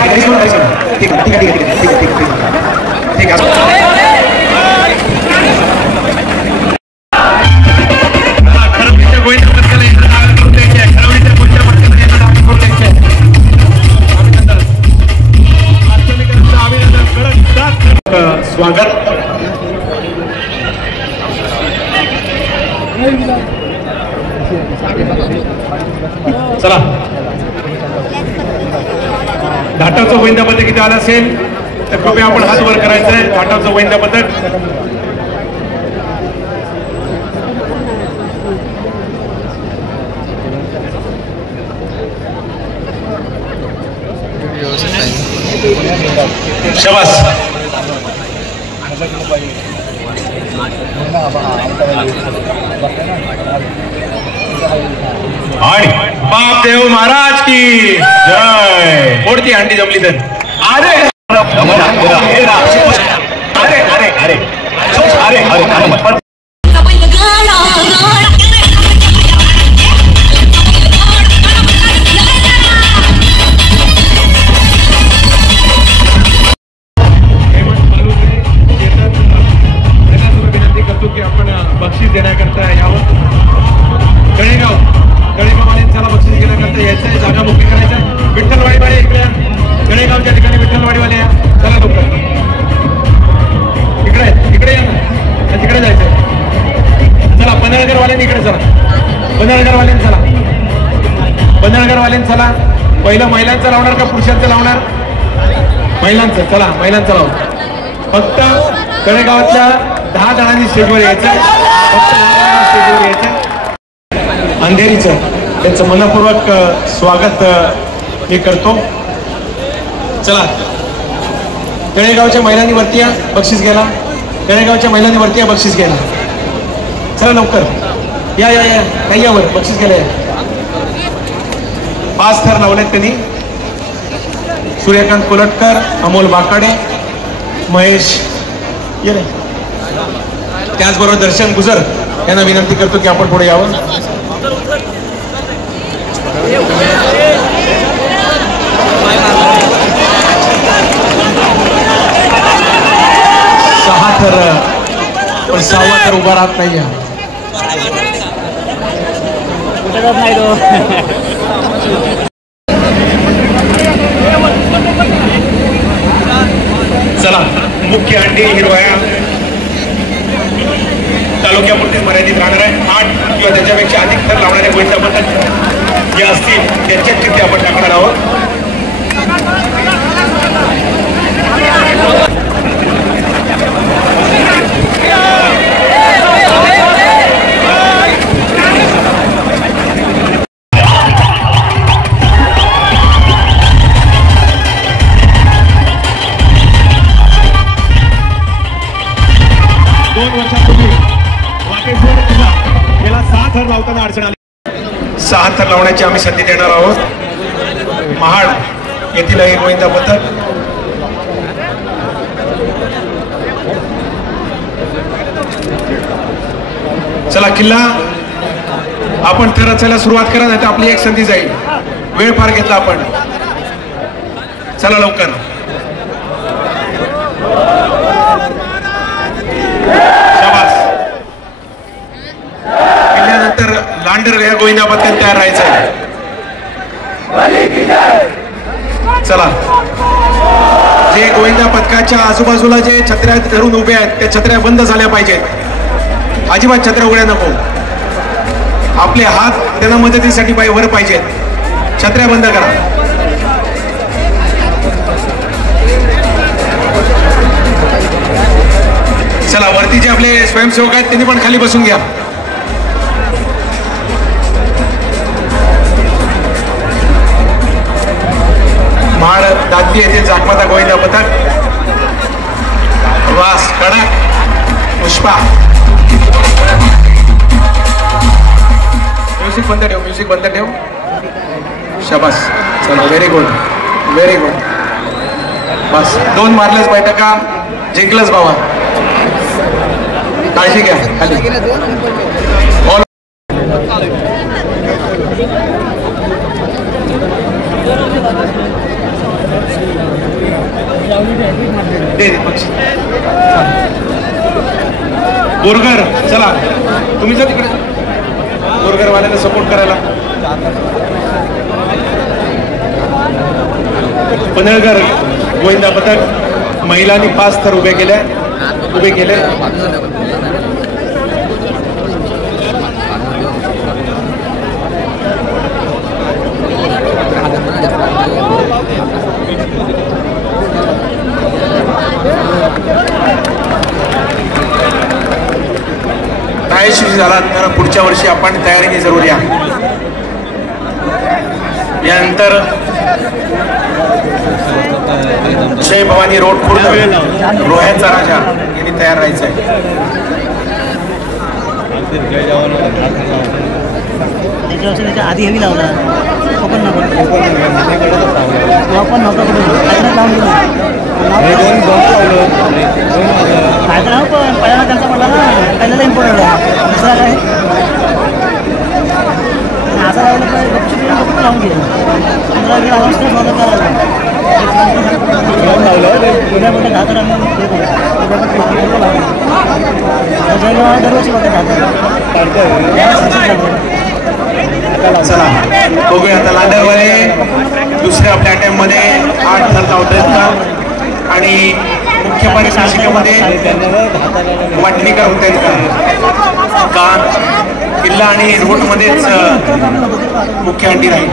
ठीक आहे ठीक आहे ठीक आहे ठीक आहे ठीक आहे स्वागत चला घाटाचं गोविंदा पथक किती आलं असेल तर कृपया आपण हात वर करायचा आहे. घाटाचं गोविंदा पथक शाबास. आणि बापदेव महाराज की जय. मोडती अंडी जमली तर अरे अरे अरे अरे अरे अरे बक्षीस देण्याकरता यावं. गळेगाववाल्यांच्याला बक्षीस घेण्याकरता यायचं. जागा बुकिंग करायच्या. विठ्ठलवाडीवाले इकडे गळेगावच्या ठिकाणी विठ्ठलवाडीवाले चला लवकर इकडे इकडे या ना. तिकडे जायचं. चला पन्हाळगडवाल्यांनी इकडे चला. पन्हाळगडवाल्यांनी चला. पन्हाळगडवाल्यांनी चला. पहिलं महिलांचं लावणार का पुरुषांचं लावणार? महिलांचं. चला महिलांचं लावू. फक्त गळेगावातल्या 10 जणांनी स्टेजवर यायचं. फक्त 10 जणांनी स्टेजवर यायचं. अंधेरीचं त्यांचं मनपूर्वक स्वागत मी करतो. चला गळेगावच्या महिलांनी वरती या बक्षीस घ्यायला. गळेगावच्या महिलांनी वरती या बक्षीस घ्यायला. चला लवकर या या या नाही यावर बक्षीस घ्यायला या. 5 थर लावलेत त्यांनी. सूर्यकांत कोलटकर, अमोल बाकाडे, महेश ये. त्याचबरोबर दर्शन गुजर यांना विनंती करतो की आपण पुढे यावं. सहा थर पण 6वा थर उभा राहत नाही. चला मुख्य अंडी हिरवया तालुक्यापुरतीच मर्यादित राहणार आहे. 8 किंवा त्याच्यापेक्षा अधिक थर लावणारे गोविंदा पथक जे असतील त्यांच्याच चिठ्ठी आपण टाकणार आहोत. याला 6 थर लावताना अडचण आली. 6 थर लावण्याची आम्ही संधी देणार आहोत. महाड येथील हे गोविंदा पथक. चला किल्ला आपण थर रचायला सुरुवात करा नाही तर आपली एक संधी जाईल. वेळ फार घेतला आपण. चला लवकर. किल्ल्यानंतर लांडर या गोविंदा पथकात तयार राहायचं आहे. चला जे गोविंदा पथकाच्या आजूबाजूला जे छत्र्या धरून उभे आहेत त्या छत्र्या बंद झाल्या पाहिजेत. अजिबात छत्र्या उघड्या नको. आपले हात त्यांना मदतीसाठी वर पाहिजेत. छत्र्या बंद करा. चला वरती जे आपले स्वयंसेवक आहेत त्यांनी पण खाली बसून घ्या. महाड दादली येथे जागमाता गोविंदा पथक. वास कडक पुष्पा. म्युझिक बंद ठेव. म्युझिक बंद ठेव. शाबास. चला व्हेरी गुड व्हेरी गुड. बस 2 मारलेच बैठका जिंकलंच बाबा. काळजी घ्या खाली. दे पक्ष बोरगर. चला तुम्ही जा तिकडे बोरगरवाल्यांना सपोर्ट करायला. पनळकर गोविंदा पथक महिलांनी 5 थर उभे केले. यशस्वी झाला तर पुढच्या वर्षी आपण तयारीने जरूर या. यानंतर जय भवानी रोड खुर्द रोह्याचा राजा यांनी तयार राहायचं आहे. त्याच्या आधी हेवी लावला पण पहिला त्यांचा पडला ना पहिल्याला इम्पॉर्टंट आहे. दुसरा काय असं लावलं तर लावून गेलं 15 ऑगस्ट उद्या मोठे 10 तर दरवर्षी मोठे 10. चला बघूया आता लांडरवाले दुसऱ्या आपल्या अटेम्पमध्ये 8 थर लावतात का आणि मुख्य पारितोषिकामध्ये वाटणीकर होत आहेत का किल्ला आणि रोडमध्येच मुख्य अंडी राहील.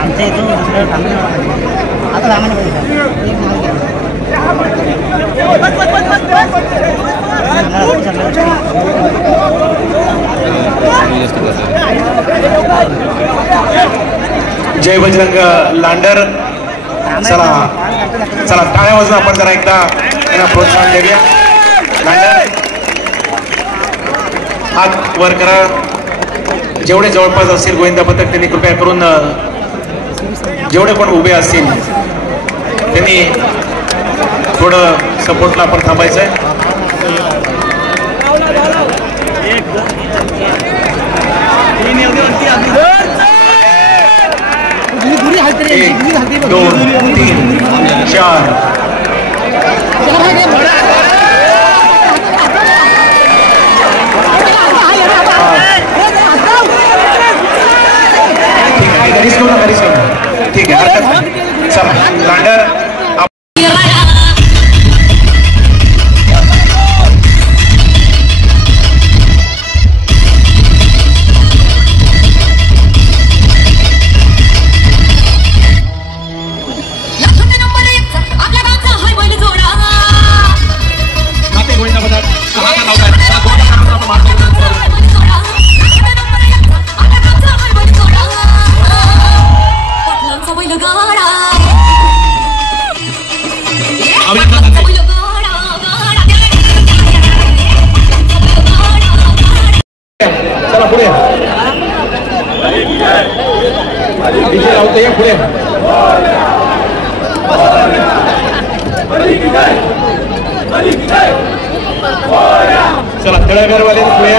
आमच्या इथून आता जय बजरंग लांडर. चला चला टाळ्या वाजून आपण जरा एकदा त्यांना प्रोत्साहन देऊया. लांडर हात वर करा. जेवढे जवळपास असतील गोविंदा पथक त्यांनी कृपया करून जेवढे पण उभे असतील त्यांनी थोडं सपोर्टला आपण थांबायचं आहे. एक 2 3 4 ठीक आहे हरकत नाही. चला लांडर चला पुढे विजय राऊत या पुढे. चला तळेगाववाले पुढे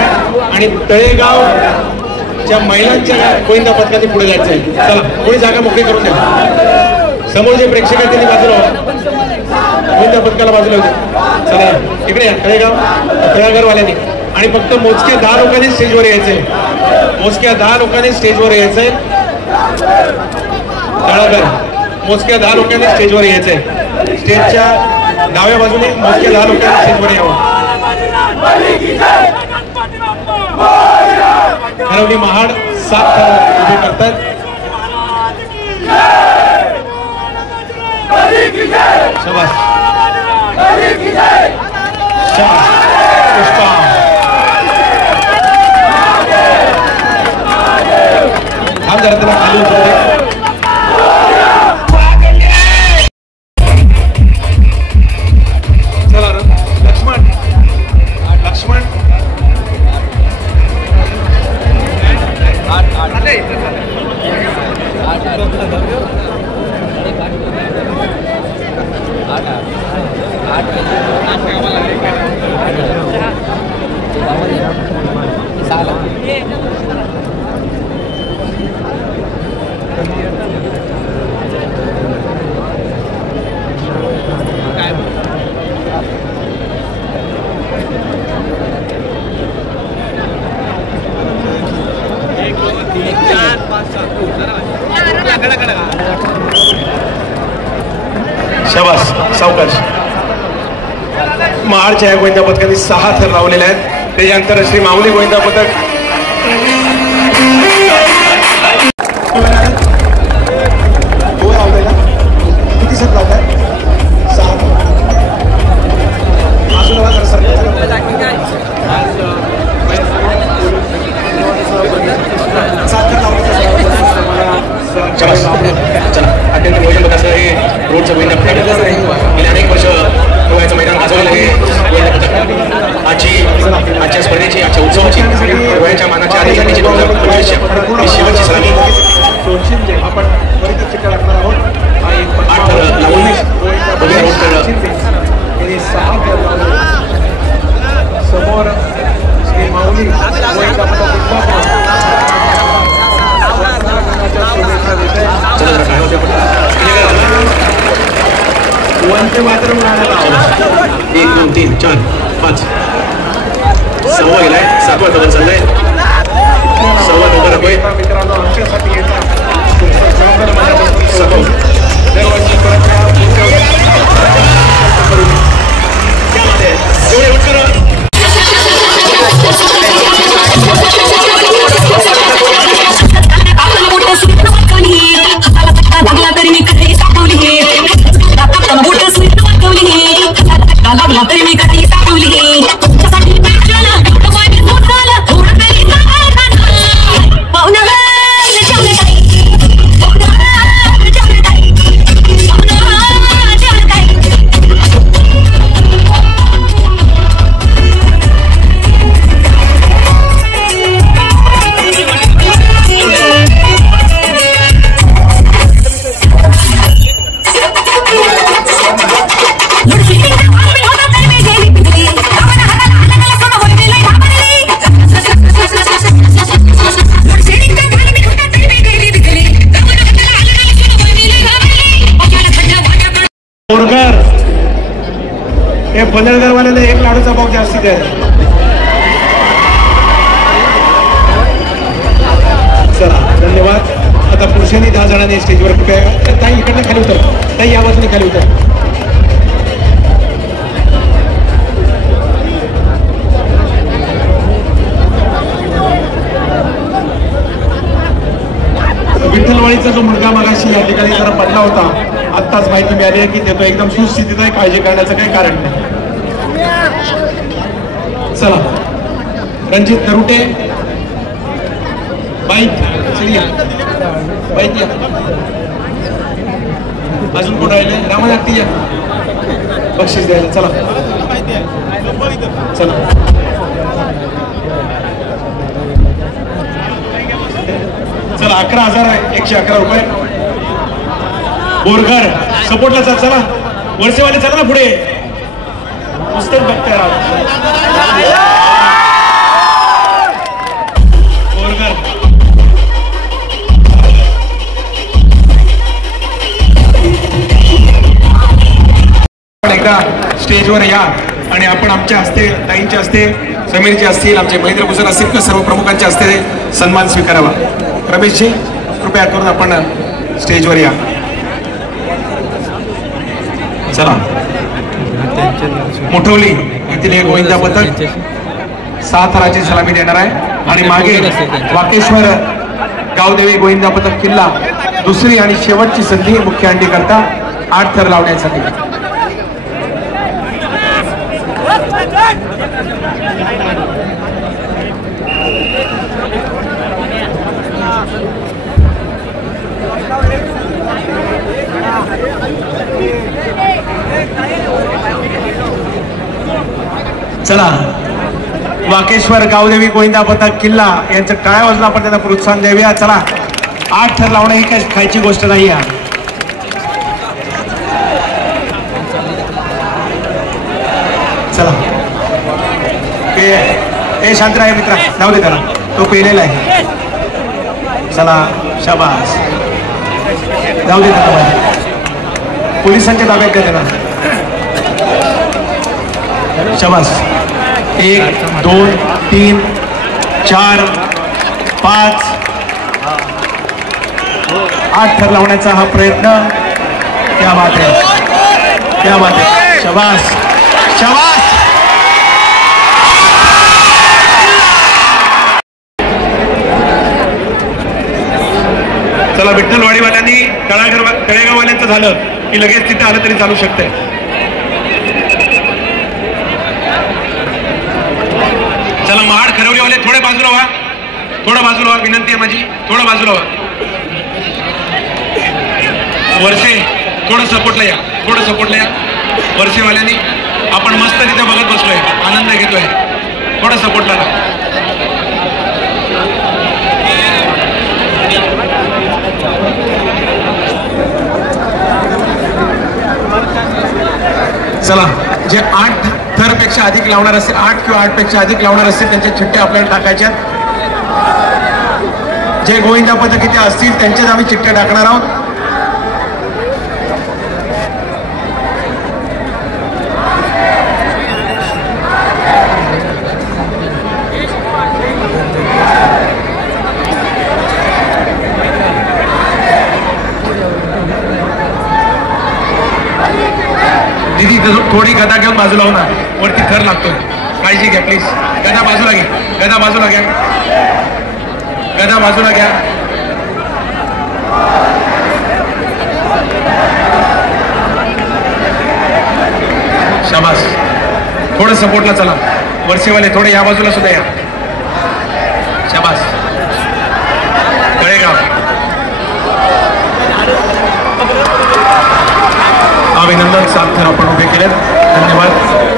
आणि तळेगावच्या महिलांच्या गोविंदा पथकाने पुढे जायचं आहे. चला पुढे जागा मोकळी करून द्या. समोर जे प्रेक्षक आहेत त्यांनी बाजूला गोविंदा पथकाला बाजूला होते. चला इकडे या तळेगाववाल्यांनी आणि फक्त मोजक्या 10 लोकांनी स्टेजवर यायचंय. मोजक्या 10 लोकांनी स्टेजवर यायचंय. तळागर मोजक्या 10 लोकांनी स्टेजवर यायचंय. स्टेजच्या डाव्या बाजूने मोजक्या 10 लोकांनी स्टेजवर यावं. हरवली महाड 7 थर उभे करतात. शाबास पुष्पा हम जरा त्याला खाली उतरते. चला लक्ष्मण लक्ष्मण शाबास सावकाश. महाडच्या या गोविंदा पथकाने 6 थर लावलेले आहेत. त्याच्यानंतर श्री माऊली गोविंदा पथक किती सर लावताय? 6 अत्यंत नियोजनबद्ध असं हे रोडचं गोविंदा पथक गेली अनेक वर्ष गोव्याचं मैदान गाजवलं हे गोविंदा पथक. आजच्या स्पर्धेची आजच्या उत्सवाची गोव्याच्या मानाच्या आदेशाची 2025 शेवटची सलामी आपण 8 थर लावून समोर श्री माऊली गोविंदा पथक वंदे मातरम गाण्यात 1 2 3 4 5 6वा गेलाय. 7वा डबल चाललाय. 6वा नंबर आहे मित्रांनो. आमच्यासाठी येतात हे पनळगरवाल्याला 1 लाडूचा भाव जास्ती द्या. चला धन्यवाद. आता पुरुषांनी 10 जणांनी स्टेजवर ताई इकडनं खाली उतर. ताई या बाजूने खाली उतर. विठ्ठलवाडीचा जो मुलगा मगाशी या ठिकाणी जरा पडला होता, आत्ताच माहिती मिळाली आहे की तो एकदम सुस्थितीत आहे. काळजी करण्याचं काही कारण नाही. चला रणजित नरुटे बाईक बाईक या. अजून कोण राहिले? रामाजागती या बक्षीस द्यायला. चला चला चला 11,111 रुपये. बोरघर सपोर्टला चल. चला वळसेवाले चला ना पुढे. पुस्तक बघताय बोरघर. एकदा स्टेजवर या आणि आपण आमच्या हस्ते, ताईंच्या हस्ते, समीरचे असतील, आमचे महेंद्र भूषण असतील किंवा सर्व प्रमुखांच्या हस्ते सन्मान स्वीकारावा. रमेशजी कृपया करून आपण स्टेजवर या. चला मोठवली येथील एक गोविंदा पथक 6 थराची सलामी देणार आहे आणि मागे वाकेश्वर गावदेवी गोविंदा पथक किल्ला दुसरी आणि शेवटची संधी मुख्य अंडी करता 8 थर लावण्यासाठी. चला वाकेश्वर गावदेवी गोविंदा पथक किल्ला यांचं काय वाजलं आपण त्यांना प्रोत्साहन देऊया. चला 8 थर लावणं ही काही खायची गोष्ट नाही आहे. चला ए शांतराय मित्रा जाऊ दे त्याला, तो पेलेला आहे. चला शाबास जाऊ दे त्याला, पोलिसांच्या ताब्यात द्या त्याला. शाबास 1 2 3 4 5 8 थर लावण्याचा हा प्रयत्न. क्या बात आहे. क्या बात आहे, शाबास शाबास. चला विठ्ठलवाडीवाल्यांनी तळेगाववाल्यांचं झालं की लगेच तिथे आलं तरी चालू शकते. चला महाड खरवलीवाले थोडे बाजूला व्हा, थोडं बाजूला व्हा, विनंती आहे माझी, थोडं बाजूला व्हा. वर्षे थोडं सपोर्टला या, थोडं सपोर्टला या. वर्षेवाल्यांनी आपण मस्त तिथे बघत बसलोय, आनंद घेतोय, थोडं सपोर्टला राहा. चला जे 8 थरपेक्षा अधिक लावणार असतील, 8 किंवा 8 पेक्षा अधिक लावणार असतील त्यांच्या चिठ्ठ्या आपल्याला टाकायच्या. जे गोविंदा पथक इथे असतील त्यांचेच आम्ही चिठ्ठ्या टाकणार आहोत. दीदी थोडी गदा घेऊन बाजूला हो ना, वरती थर लागतोय, काळजी घ्या प्लीज. गदा बाजूला घ्या, गदा बाजूला घ्या, गदा बाजूला घ्या. शाबास. थोडं सपोर्टला चला, वर्षेवाले थोडे या बाजूला सुद्धा या. शाबास. तळेगाव अभिनंदन. 7 थर आपण उभे केलेत. धन्यवाद.